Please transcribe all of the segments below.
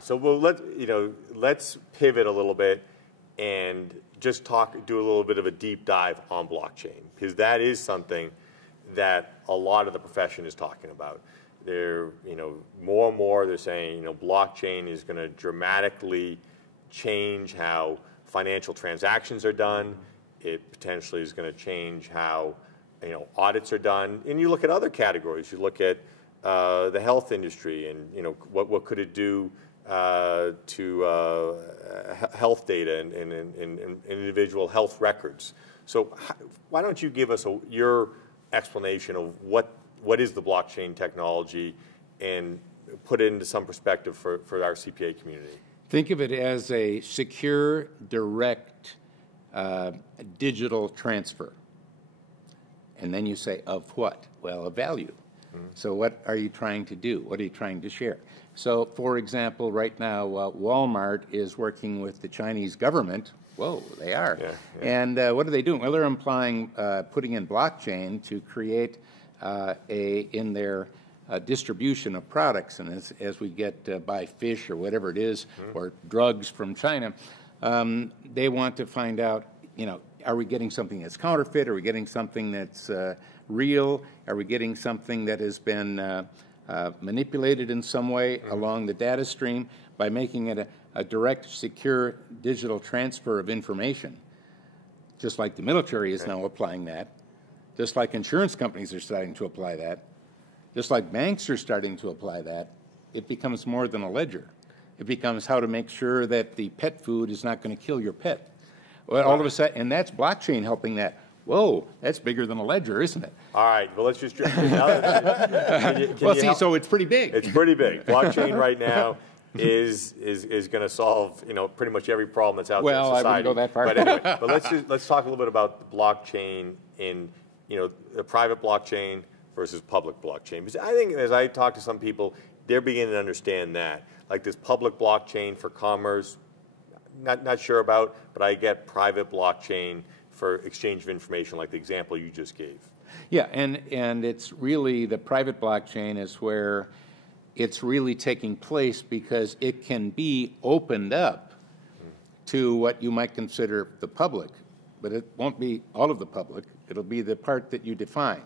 So let's pivot a little bit and just do a little bit of a deep dive on blockchain, because that is something that a lot of the profession is talking about. They're, more and more they're saying, blockchain is going to dramatically change how financial transactions are done. It potentially is going to change how, audits are done. And you look at other categories. You look at the health industry, and what could it do to health data and individual health records. So why don't you give us your explanation of what is the blockchain technology, and put it into some perspective for our CPA community? Think of it as a secure, direct digital transfer. And then you say, of what? Well, of value. So what are you trying to do? What are you trying to share? So, for example, right now, Walmart is working with the Chinese government. Whoa, they are. Yeah. And what are they doing? Well, they're putting in blockchain to create in their distribution of products. And as we buy fish or whatever it is, or drugs from China, they want to find out, are we getting something that's counterfeit? Are we getting something that's real? Are we getting something that has been manipulated in some way along the data stream? By making it a direct, secure digital transfer of information, just like the military is now applying that, just like insurance companies are starting to apply that, just like banks are starting to apply that, it becomes more than a ledger. It becomes how to make sure that the pet food is not going to kill your pet. Well, all of a sudden, and that's blockchain helping that. Whoa, that's bigger than a ledger, isn't it? All right, well, let's just so it's pretty big. It's pretty big. Blockchain right now is going to solve pretty much every problem that's out there in society. Well, I wouldn't go that far. But anyway, let's talk a little bit about blockchain in the private blockchain versus public blockchain. Because I think, as I talk to some people, they're beginning to understand that, like this public blockchain for commerce, not sure about, but I get private blockchain for exchange of information, like the example you just gave. Yeah, and it's really, the private blockchain is where it's really taking place, because it can be opened up to what you might consider the public, but it won't be all of the public. It'll be the part that you define,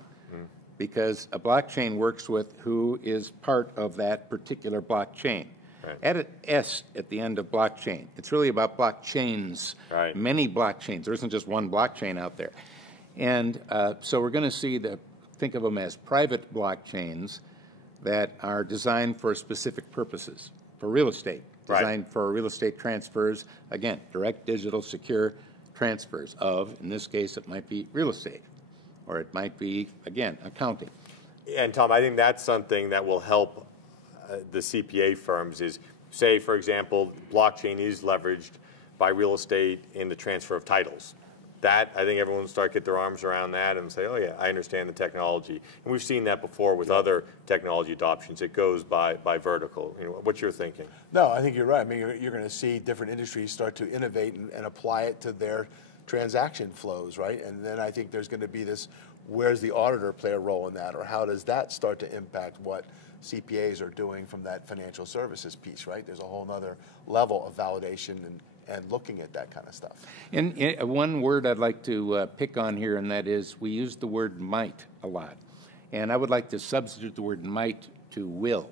because a blockchain works with who is part of that particular blockchain. Right. Add an S at the end of blockchain. It's really about blockchains, right. Many blockchains. There isn't just one blockchain out there. And so we're going to think of them as private blockchains that are designed for specific purposes, for real estate, designed for real estate transfers, again, direct digital secure transfers of, in this case, it might be real estate, or it might be, again, accounting. And Tom, I think that's something that will help the CPA firms is, say, for example, blockchain is leveraged by real estate in the transfer of titles. That, I think everyone will start to get their arms around that and say, oh yeah, I understand the technology. And we've seen that before with other technology adoptions. It goes by vertical. What's your thinking? No, I think you're right. I mean, you're going to see different industries start to innovate and apply it to their transaction flows, right? And then I think there's going to be this, where's the auditor play a role in that, or how does that start to impact what CPAs are doing from that financial services piece, right? There's a whole other level of validation and looking at that kind of stuff. And one word I'd like to pick on here, and that is, we use the word might a lot. And I would like to substitute the word might to will,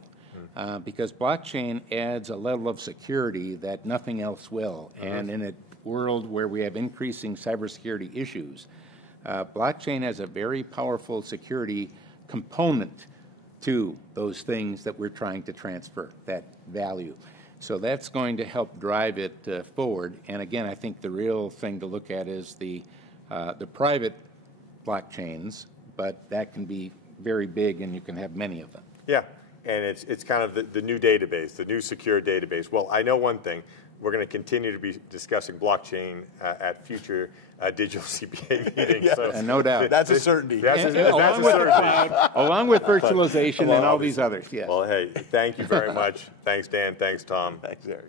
because blockchain adds a level of security that nothing else will. And in a world where we have increasing cybersecurity issues, blockchain has a very powerful security component to those things that we're trying to transfer, that value. So that's going to help drive it forward. And again, I think the real thing to look at is the private blockchains, but that can be very big, and you can have many of them. Yeah, and it's kind of the new database, the new secure database. Well, I know one thing. We're going to continue to be discussing blockchain at future digital CPA meetings. Yeah. So no doubt. That's a certainty. That's a certainty. Along with virtualization and all these others. Yes. Well, hey, thank you very much. Thanks, Dan. Thanks, Tom. Thanks, Eric.